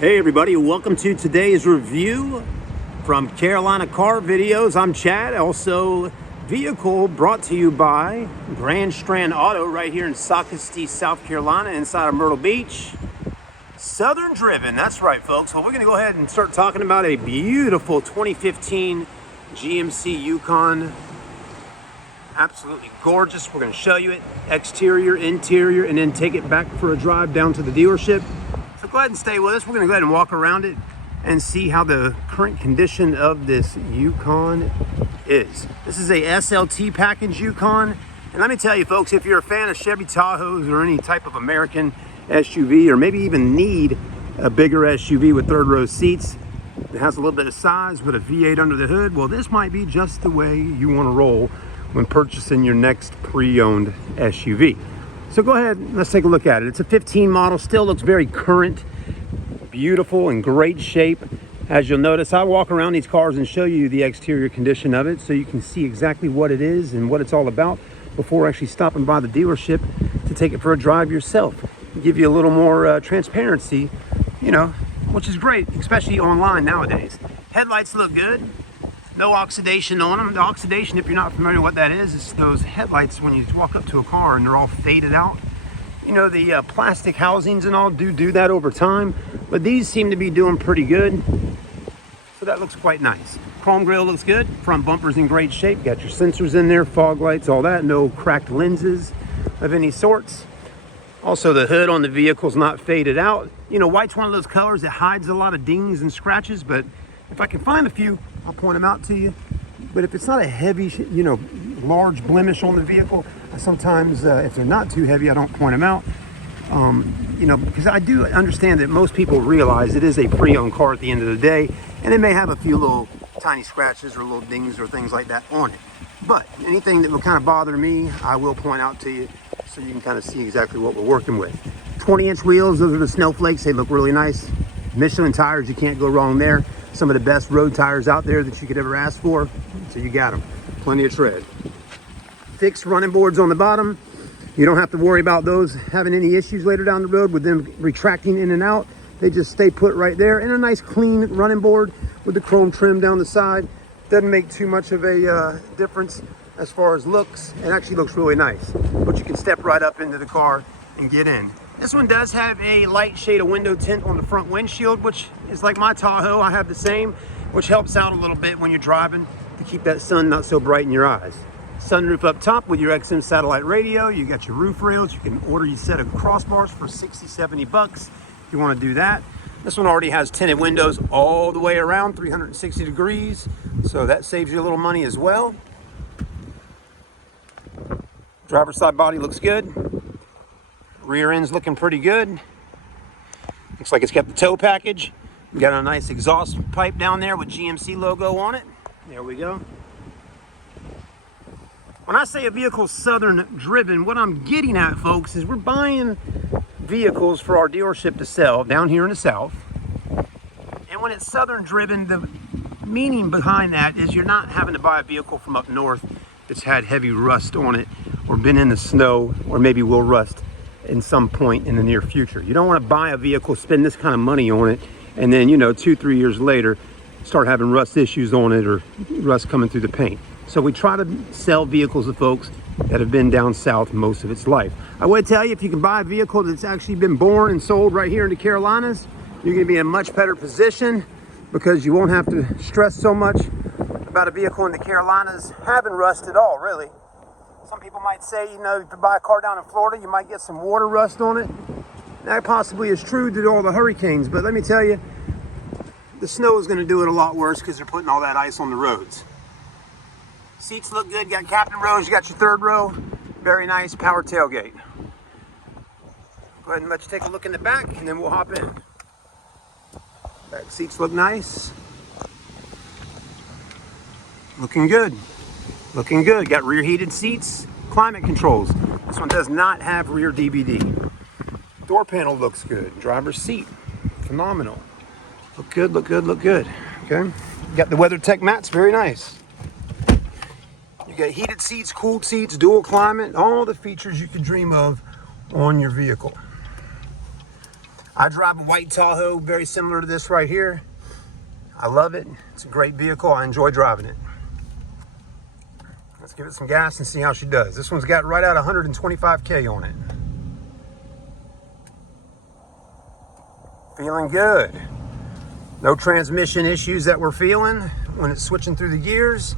Hey everybody, welcome to today's review from Carolina Car Videos. I'm Chad, also vehicle brought to you by Grand Strand Auto right here in Socastee, South Carolina, inside of Myrtle Beach. Southern driven, that's right folks. Well, we're gonna go ahead and start talking about a beautiful 2015 GMC Yukon. Absolutely gorgeous. We're gonna show you it, exterior, interior, and then take it back for a drive down to the dealership. So go ahead and stay with us. We're gonna go ahead and walk around it and see how the current condition of this Yukon is. This is a SLT package Yukon. And let me tell you folks, if you're a fan of Chevy Tahoes or any type of American SUV, or maybe even need a bigger SUV with third row seats, it has a little bit of size with a V8 under the hood, well, this might be just the way you wanna roll when purchasing your next pre-owned SUV. So go ahead, let's take a look at it. It's a 15 model, still looks very current, beautiful, in great shape. As you'll notice, I walk around these cars and show you the exterior condition of it so you can see exactly what it is and what it's all about before actually stopping by the dealership to take it for a drive yourself. Give you a little more transparency, you know, which is great, especially online nowadays. Headlights look good. No oxidation on them. The oxidation, if you're not familiar with what that is those headlights when you walk up to a car and they're all faded out. You know, the plastic housings and all do that over time, but these seem to be doing pretty good. So that looks quite nice. Chrome grille looks good. Front bumper's in great shape. Got your sensors in there, fog lights, all that. No cracked lenses of any sorts. Also, the hood on the vehicle's not faded out. You know, white's one of those colors that hides a lot of dings and scratches, but if I can find a few, I'll point them out to you. But if it's not a heavy, you know, large blemish on the vehicle, sometimes if they're not too heavy, I don't point them out. You know, because I do understand that most people realize it is a pre-owned car at the end of the day, and it may have a few little tiny scratches or little dings or things like that on it. But anything that will kind of bother me, I will point out to you so you can kind of see exactly what we're working with. 20-inch wheels, those are the snowflakes. They look really nice. Michelin tires, you can't go wrong there. Some of the best road tires out there that you could ever ask for. So you got them, plenty of tread. Fixed running boards on the bottom. You don't have to worry about those having any issues later down the road with them retracting in and out. They just stay put right there. And a nice clean running board with the chrome trim down the side. Doesn't make too much of a difference as far as looks. It actually looks really nice. But you can step right up into the car and get in. This one does have a light shade of window tint on the front windshield, which is like my Tahoe. I have the same, which helps out a little bit when you're driving to keep that sun not so bright in your eyes. Sunroof up top with your XM satellite radio. You got your roof rails. You can order your set of crossbars for 60, 70 bucks if you want to do that. This one already has tinted windows all the way around, 360 degrees. So that saves you a little money as well. Driver's side body looks good. Rear end's looking pretty good. Looks like it's got the tow package. We got a nice exhaust pipe down there with GMC logo on it. There we go. When I say a vehicle's southern driven, what I'm getting at, folks, is we're buying vehicles for our dealership to sell down here in the South. And when it's southern driven, the meaning behind that is you're not having to buy a vehicle from up north that's had heavy rust on it or been in the snow or maybe will rust in some point in the near future. You don't want to buy a vehicle, spend this kind of money on it, and then, you know, 2-3 years later, start having rust issues on it or rust coming through the paint. So we try to sell vehicles to folks that have been down south most of its life. I would tell you, if you can buy a vehicle that's actually been born and sold right here in the Carolinas, you're going to be in a much better position because you won't have to stress so much about a vehicle in the Carolinas having rust at all, really. Some people might say, you know, if you buy a car down in Florida, you might get some water rust on it. That possibly is true due to all the hurricanes, but let me tell you, the snow is going to do it a lot worse because they're putting all that ice on the roads. Seats look good. You got captain rows, you got your third row. Very nice power tailgate. Go ahead and let you take a look in the back and then we'll hop in. Back seats look nice. Looking good. Looking good. Got rear heated seats, climate controls. This one does not have rear DVD. Door panel looks good. Driver's seat, phenomenal. Look good, look good, look good. Okay. Got the WeatherTech mats, very nice. You got heated seats, cooled seats, dual climate, all the features you could dream of on your vehicle. I drive a white Tahoe, very similar to this right here. I love it. It's a great vehicle. I enjoy driving it. Let's give it some gas and see how she does. This one's got right at 125K on it. Feeling good. No transmission issues that we're feeling when it's switching through the gears.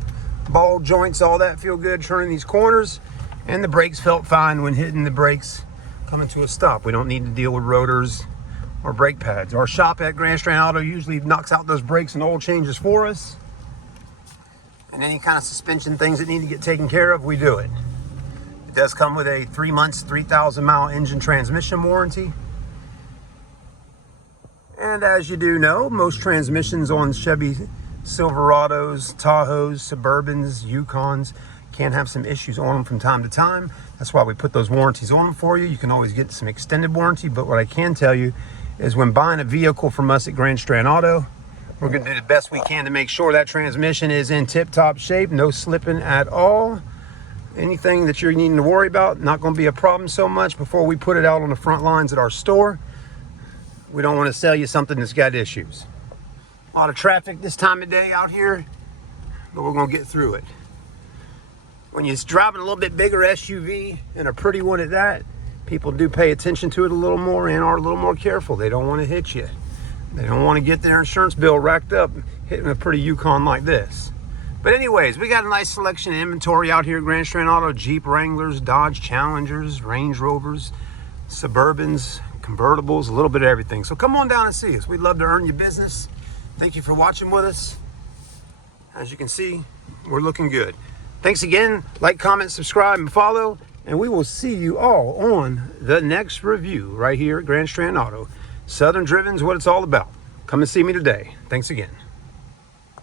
Ball joints, all that feel good turning these corners. And the brakes felt fine when hitting the brakes coming to a stop. We don't need to deal with rotors or brake pads. Our shop at Grand Strand Auto usually knocks out those brakes and oil changes for us. And any kind of suspension things that need to get taken care of, we do it. It does come with a 3 months, 3,000 mile engine transmission warranty. And as you do know, most transmissions on Chevy Silverados, Tahoes, Suburbans, Yukons can have some issues on them from time to time. That's why we put those warranties on them for you. You can always get some extended warranty, but what I can tell you is when buying a vehicle from us at Grand Strand Auto, we're going to do the best we can to make sure that transmission is in tip-top shape, no slipping at all. Anything that you're needing to worry about, not going to be a problem so much before we put it out on the front lines at our store. We don't want to sell you something that's got issues. A lot of traffic this time of day out here, but we're going to get through it. When you're driving a little bit bigger SUV, and a pretty one at that, people do pay attention to it a little more and are a little more careful. They don't want to hit you. They don't want to get their insurance bill racked up hitting a pretty Yukon like this. But anyways, we got a nice selection of inventory out here at Grand Strand Auto. Jeep Wranglers, Dodge Challengers, Range Rovers, Suburbans, convertibles, a little bit of everything. So come on down and see us. We'd love to earn your business. Thank you for watching with us. As you can see, we're looking good. Thanks again. Like, comment, subscribe, and follow. And we will see you all on the next review right here at Grand Strand Auto. Southern Driven's what it's all about. Come and see me today. Thanks again.